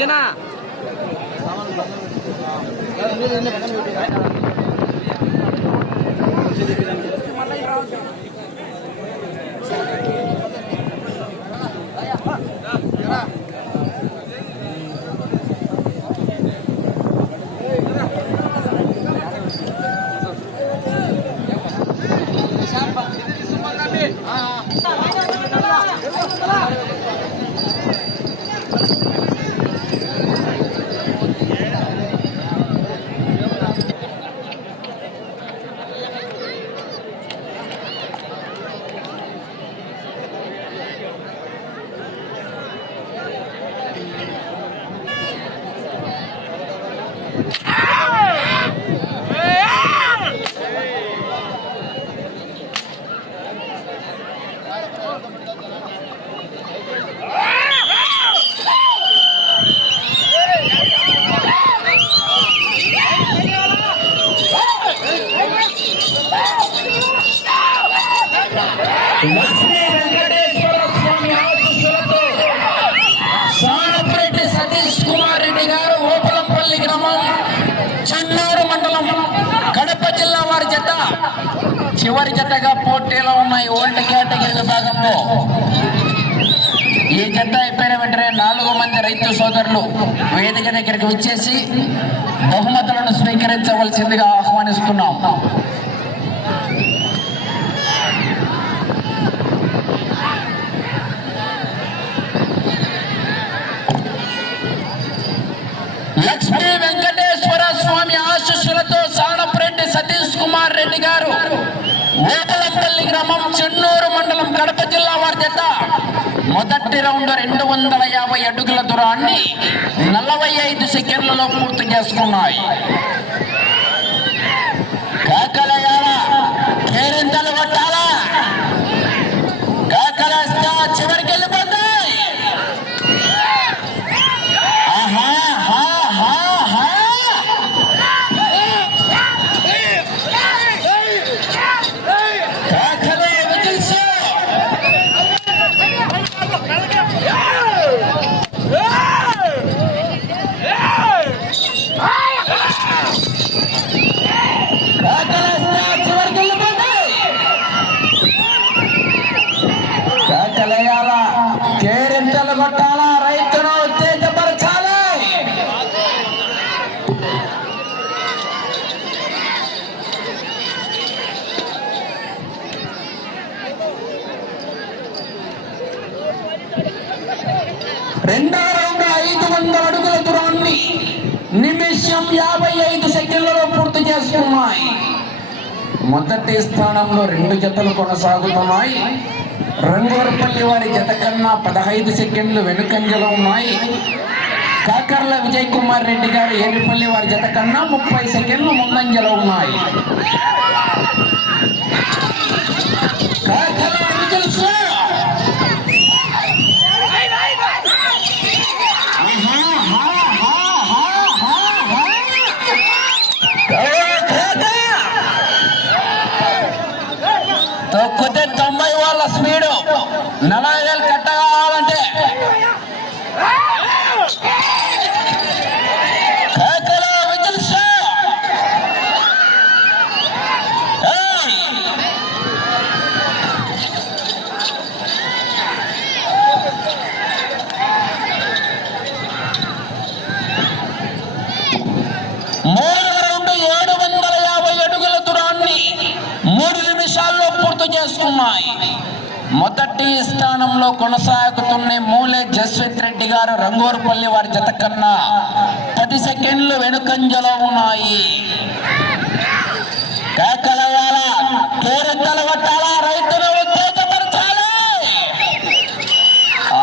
జనా లక్ష్మీ వెంకటేశ్వర స్వామి ఆశీస్సులతో సానపరెడ్డి సతీష్ కుమార్ రెడ్డి గారు ఓపలంపల్లి గ్రామం చెన్నూరు మండలం కడప జిల్లా వారి జత చివరి జతగా పోటీలో ఉన్నాయి ఓల్డ్ కేటగిరీ విభాగంలో. ఈ జత అయిపోయిన వెంటనే 4 మంది రైతు సోదరులు వేదిక దగ్గరికి వచ్చేసి బహుమతులను స్వీకరించవలసిందిగా ఆహ్వానిస్తున్నాం. లక్ష్మీ వెంకటేశ్వర స్వామి ఆశీస్సులతో సానపరెడ్డి సతీష్ కుమార్ రెడ్డి గారు ఓపలంపల్లి గ్రామం చెన్నూరు మండలం కడప జిల్లా వారి జత మొదటి రౌండ్ 250 అడుగుల దూరాన్ని 45 సెకండ్లలో పూర్తి చేసుకున్నాయి. కాకలయాల కేరింతలు కొట్టాలా, కాకలేస్తా చివరికి వెళ్ళిపోతాయి. కేరింతలు కొట్టాలా, రైతును ఉత్తేజపరచాలి. రెండో రౌండ్ 500 అడుగుల దూరాన్ని నిమిషం 55 సెకండ్లలో పూర్తి చేసుకున్నాయి. మొదటి స్థానంలో 2 జతలు కొనసాగుతున్నాయి. రంగూరుపల్లి వారి జత కన్నా 15 సెకండ్లు వెనుకంజలో ఉన్నాయి. కాకర్ల విజయ్ కుమార్ రెడ్డి గారు ఏరిపల్లి వారి జత కన్నా 30 సెకండ్లు ముందంజలో ఉన్నాయి. తొక్కితే 90 వాళ్ళ స్పీడు 40,000 కట్ట కావాలంటే చేసుకున్నాయి. మొదటి స్థానంలో కొనసాగుతున్న మూలే జస్వంత్ రెడ్డి గారు రంగూరుపల్లి వారి జత కన్నా 10 సెకండ్లు వెనుకంజలో ఉన్నాయి. కాకలయాల కేరింతలు కొట్టాలా, రైతులు ఉత్తేజపరచాలి.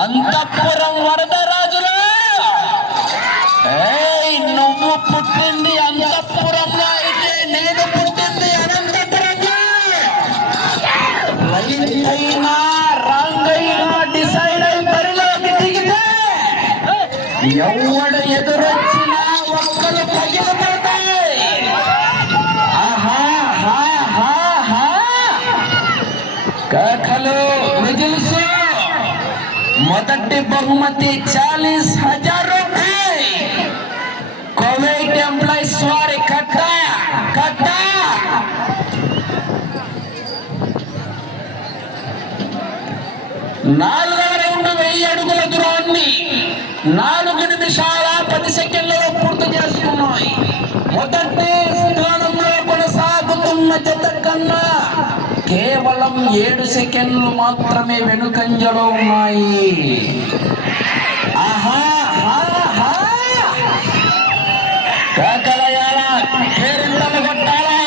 అంతఃపురం వరదరాజులు, నువ్వు పుట్టింది అంతఃపురంలో అయితే నేను పుట్టింది అనంతపురంలో. అయినా రాంగైనా డిసైడ్ అయి బరిలోకి దిగితే ఎవడు ఎదురొచ్చినా ఒక్కలు పగిలిపోతాయి. కాకలు మిగిల్సు మొదటి బహుమతి 40,000 రూపాయలు. కట్ట నాలుగవ రౌండ్ 1000 అడుగుల దూరాన్ని 4 నిమిషాల 10 సెకండ్లలో పూర్తి చేసుకున్నాయి. మొదటి స్థానంలో కొనసాగుతున్న జత కన్నా కేవలం 7 సెకండ్లు మాత్రమే వెనుకంజలో ఉన్నాయి. ఆహా కాకలయాల కేరింతలు కొట్టాలా,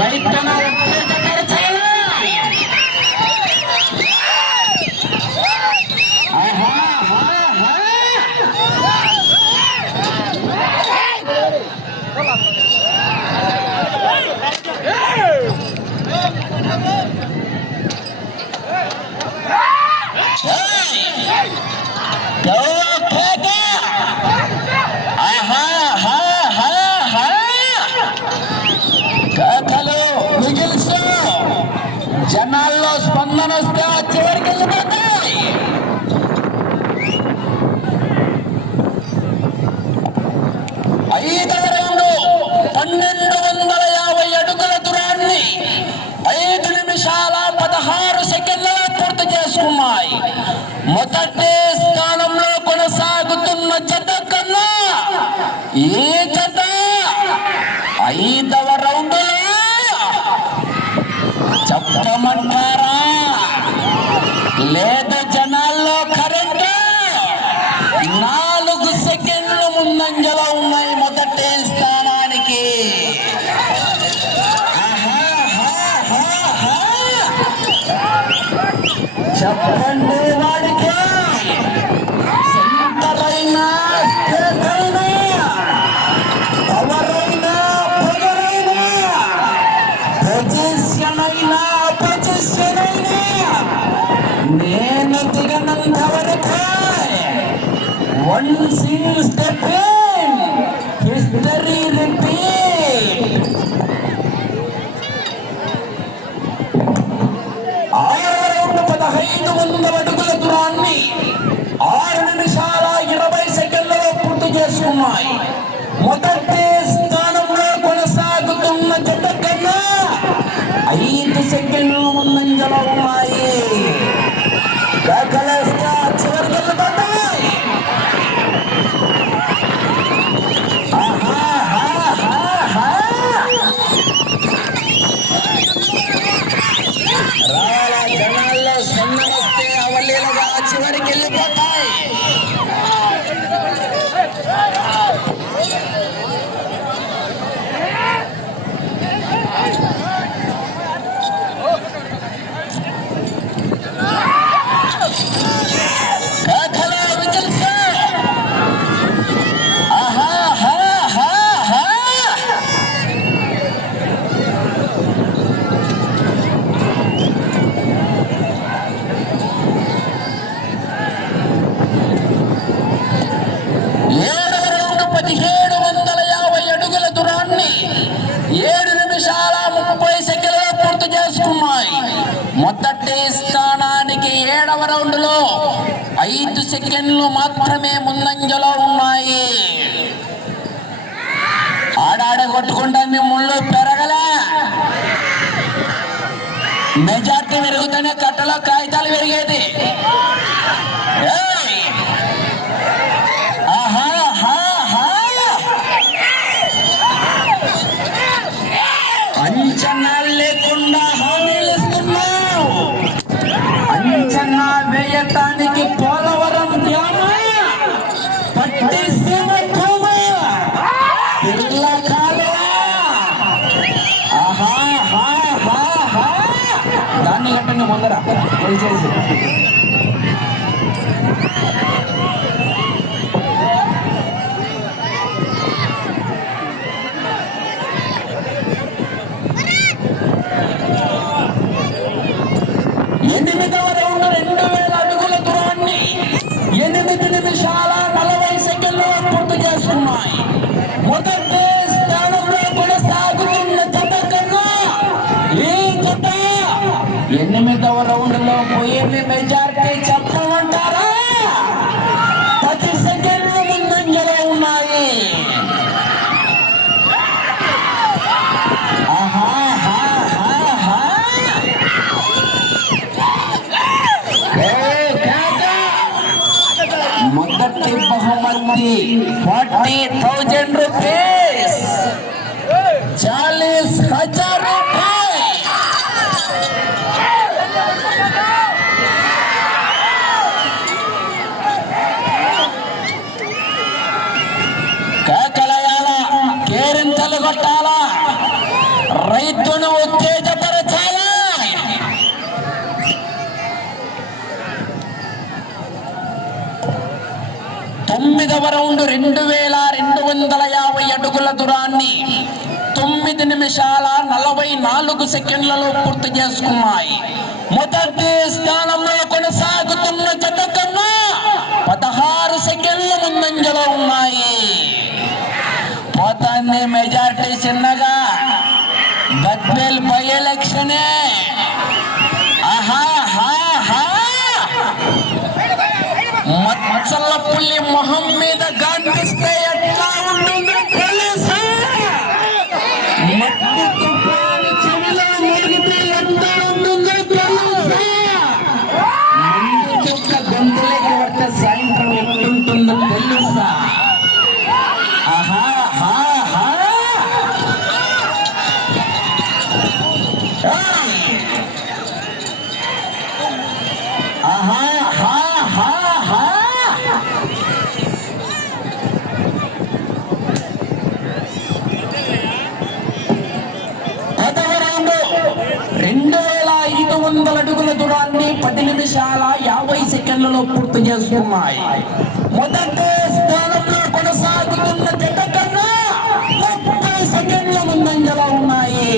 రైతును ఉత్తేజపరచాలా. జనాల్లో స్పందన వస్తే చివరికి వెళ్ళిపోతాయి. 5వ రౌండ్ 1250 అడుగుల దూరాన్ని 5 నిమిషాల 16 సెకండ్లలో పూర్తి చేసుకున్నాయి. మొదటి స్థానంలో కొనసాగుతున్న జత కన్నా ఈ జత 5వ రౌండ్ చెప్పమంటారా లేదా జనాల్లో కరెంటు 4 సెకండ్లు ముందంజలో ఉన్నాయి మొదటి స్థానానికి. చెప్పండి వాడికి సెంటరైనా ఎవరైనా పొగరైనా పొజిషన్ అయినా నేను దిగనంత వరకు one single step history repeat. 6వ రౌండ్ 1500 అడుగుల దూరాన్ని 6 నిమిషాల 20 సెకండ్లలో పూర్తి చేసుకున్నాయి. మొదటి స్థానంలో కొనసాగుతున్న జత కన్నా 5 సెకండ్లు ముందంజలో ఉన్నాయి. చివరికి వెళ్ళిపోతాయి. రావాలా జనాల్లో స్పందన వస్తే అవలీలుగా చివరికి వెళ్ళిపోతాయి. మొదటి స్థానానికి 7వ రౌండ్ లో 5 సెకండ్లు మాత్రమే ముందంజలో ఉన్నాయి. ఆడాడ కొట్టుకుంటాన్ని ముళ్ళు పెరగలే. మెజార్టీ పెరుగుతూనే కట్టలో కాగితాలు పెరిగేది. అంచనాలు లేకుండా హామీలు ఇస్తున్నావు. అంచనా వేయటానికి పోలవరం డ్యామ పట్టిసీమ పిల్ల కాలువ. దాన్ని కట్టండి ముందర తెలిసేసి. మొదటి స్థానంలో కొనసాగుతున్న జత కన్నా ఈ జత 8వ రౌండ్ లో పోయింది. మెజార్టీ చెప్పమంటారా? 10 సెకండ్లు ముందంజలో ఉన్నాయి. మొదటి బహుమతి 40,000 రూపీస్, 40,000 రూపాయలు. కేకలయాల, కేరింతలు కొట్టాలా, రైతును ఉత్తేజపరచాలా. 9వ రౌండ్ 2250 అడుగుల దూరాన్ని 9 నిమిషాల 44 సెకండ్లలో పూర్తి చేసుకున్నాయి. మొదటి స్థానంలో కొనసాగుతున్న జత కన్నా 16 సెకండ్ల ముందంజలో ఉన్నాయి. పోతాన్ని మెజారిటీ చిన్నగా, గద్వేల్ బై ఎలక్షనే. మచ్చల్లపల్లి మొహం మీద గాంటిస్తే ఎట్లా ఉంటుందో తెలుసా? మట్టి తుఫాను చెవిలో మునిగితే ఎట్లా ఉంటుందో తెలుసా? ముందు చుక్క గొంతులేకి పడితే సాయంత్రం ఎట్లుంటుందో తెలుసా? అడుగుల దూరాన్ని 10 నిమిషాల 50 సెకండ్లలో పూర్తి చేసుకున్నాయి. మొదటి స్థానంలో కొనసాగుతున్న జత కన్నా 30 సెకండ్ల ముందంజలో ఉన్నాయి.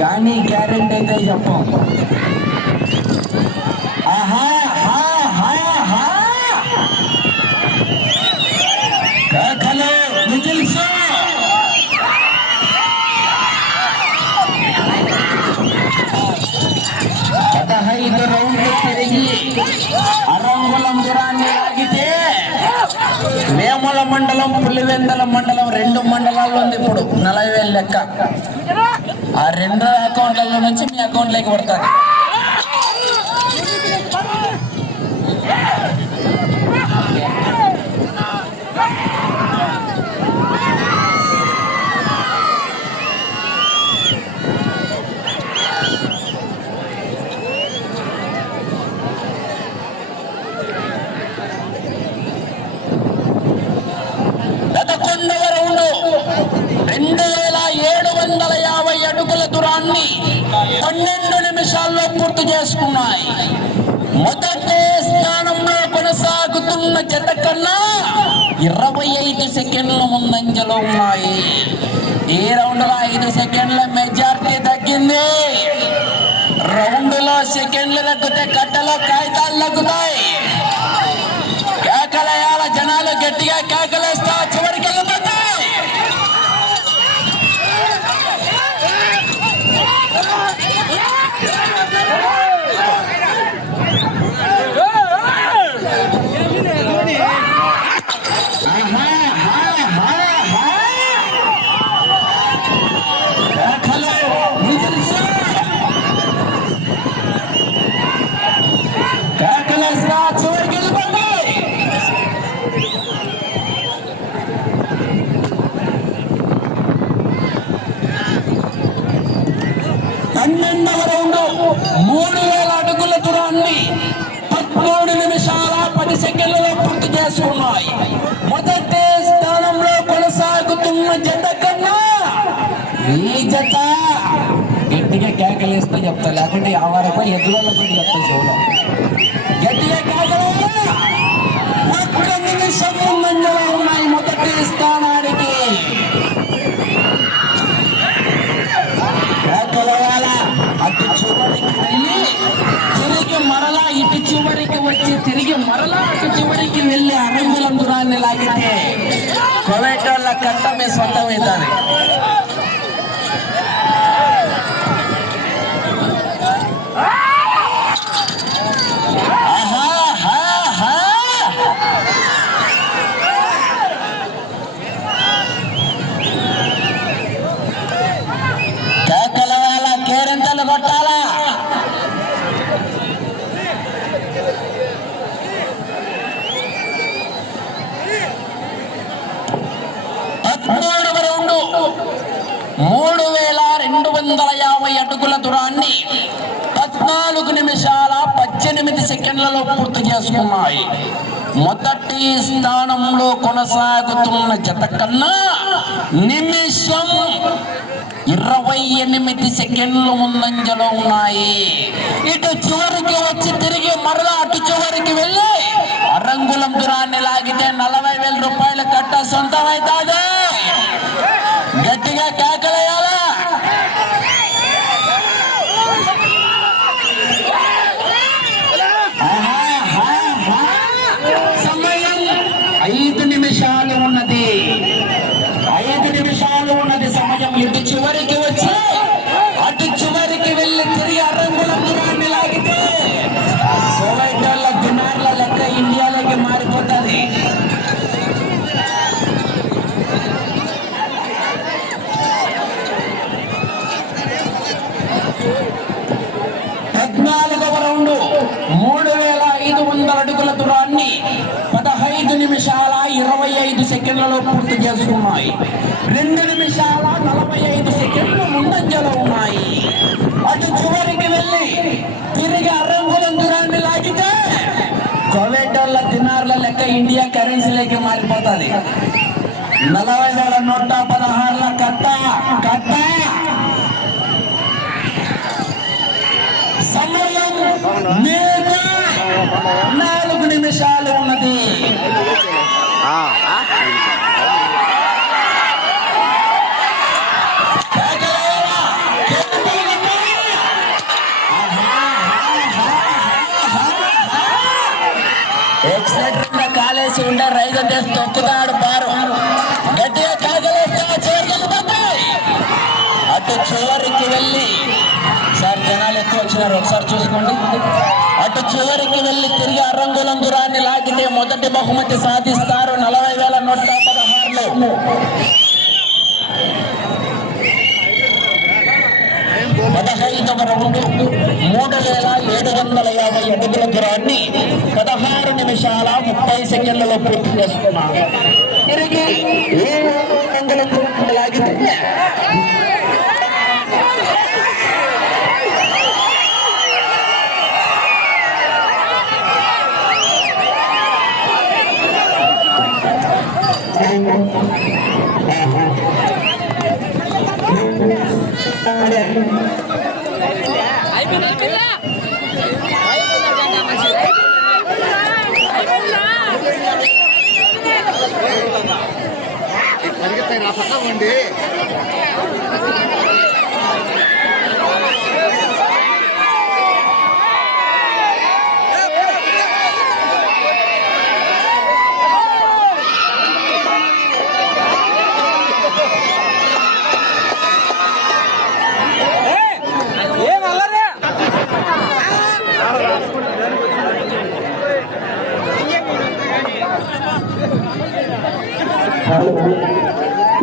కానీ గ్యారెంటీ అయితే చెప్పం. కేకలు, విజిల్స్. 15 రౌండ్లు తిరిగి అరంగులం దూరాన్ని లాగితే వేముల మండలం, పులివెందల మండలం 2 మండలాల్లో ఉంది ఇప్పుడు 40,000 లెక్క. ఆ 2 అకౌంట్ల నుంచి మీ అకౌంట్లోకి పడతారు. దూరాన్ని 12 నిమిషాల్లో పూర్తి చేసుకున్నాయి. మొదటి స్థానంలో కొనసాగుతున్న జత కన్నా 25 సెకండ్ల ముందంజలో ఉన్నాయి. ఈ రౌండ్ లో 5 సెకండ్ల మెజార్టీ తగ్గింది. రౌండ్ లో సెకండ్లు తగ్గితే కట్టలో కాగితాలు తగ్గుతాయి. కేకలయాల, జనాలు గట్టిగా కేకలేస్తా చివరికి వెళ్ళిపోతాయి. రౌండ్ 3000 అడుగుల దూరాన్ని 13 నిమిషాల 10 సెకండ్లలో పూర్తి చేసుకున్నాయి. మొదటి స్థానంలో కొనసాగుతున్న జత కన్నా ఈ జత గట్టిగా కేకలేస్తే చెప్తా, లేకుంటే ఆ వరకు ఎదురులో కూడా చెప్తా. చెవులో గట్టిగా కేకలు. 1 నిమిషం ముందంజలో ఉన్నాయి మొదటి స్థానానికి. అటు చివరికి వెళ్ళి తిరిగి మరలా ఇటు చివరికి వచ్చి తిరిగి మరలా అటు చివరికి వెళ్ళి అరంగులం దూరాన్ని లాగితే కొవేటోళ్ళ కట్ట మీ సొంతమవుతుంది. కొట్టాలా. 3250 అడుగుల దూరాన్ని 14 నిమిషాల 18 సెకండ్లలో పూర్తి చేసుకున్నాయి. మొదటి స్థానంలో కొనసాగుతున్న జత కన్నా నిమిషం 28 సెకండ్లు ముందంజలో ఉన్నాయి. ఇటు చివరికి వచ్చి తిరిగి మరలా అటు చివరికి వెళ్ళి అరంగులం దూరాన్ని లాగితే 40,000 రూపాయల కట్ట సొంతమైతాది. గట్టిగా కేకలేయాలా? సమయం 5 నిమిషాలు ఉన్నది. 5 నిమిషాలు ఉన్నది సమయం. ఇటు చివరికి వచ్చి అటు చివరికి వెళ్ళి తిరిగి అరంగులం దూరాన్ని లాగితే కువైట్ల దినార్ల లెక్క ఇండియాలోకి మారిపోతుంది. రౌండ్ 3500 అడుగుల దూరాన్ని 15 నిమిషాల 25 సెకండ్లలో పూర్తి చేసుకున్నాయి. 2 నిమిషాల 45 సెకండ్లు ముందంజలో ఉన్నాయి. అటు చివరికి వెళ్ళి తిరిగి అరంగులం దూరాన్ని లాగితే కువైట్ల దినార్ల లెక్క ఇండియా కరెన్సీలోకి మారిపోతుంది. 40,116 కట్ట కట్ట. సమయం 4 నిమిషాలు ఉన్నది. ఎక్సలెంట్ కాలేసి ఉండే రైతు చేసి తొక్కుతాడు పారు. గట్టిగా కాగలేస్తే అటు చివరికి వెళ్ళి సార్ జనాలు ఎక్కువ వచ్చినారు, ఒకసారి చూసుకోండి. అటు చివరికి వెళ్ళి తిరిగి అరంగులం దూరాన్ని లాగితే మొదటి బహుమతి సాధిస్తారు. 40,116. 15వ రౌండ్ 3750 అడుగుల దూరాన్ని 16 నిమిషాల 30 సెకండ్లలో పూర్తి చేసుకున్నారు. తిరిగి 700 దూరాన్ని లాగితే పరిగెత్తండి.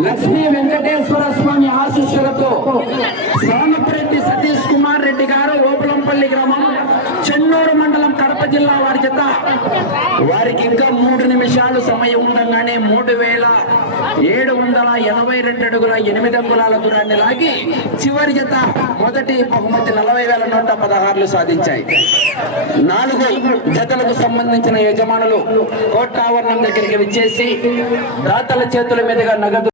లక్ష్మీ వెంకటేశ్వర స్వామి ఆశీస్సులతో సోమపురెడ్డి సతీష్ కుమార్ రెడ్డి గారు ఓపులంపల్లి గ్రామం చెన్నూరు మండలం కడప జిల్లా వారి చేత వారికి ఇంకా 3 నిమిషాలు సమయం ఉండగానే 3782 అడుగుల 8 అంగుళాల దూరాన్ని లాగి చివరి జత మొదటి బహుమతి 40,116 సాధించాయి. 4 జతలకు సంబంధించిన యజమానులు కోర్టు ఆవరణం దగ్గరికి విచ్చేసి దాతల చేతుల మీదుగా నగదు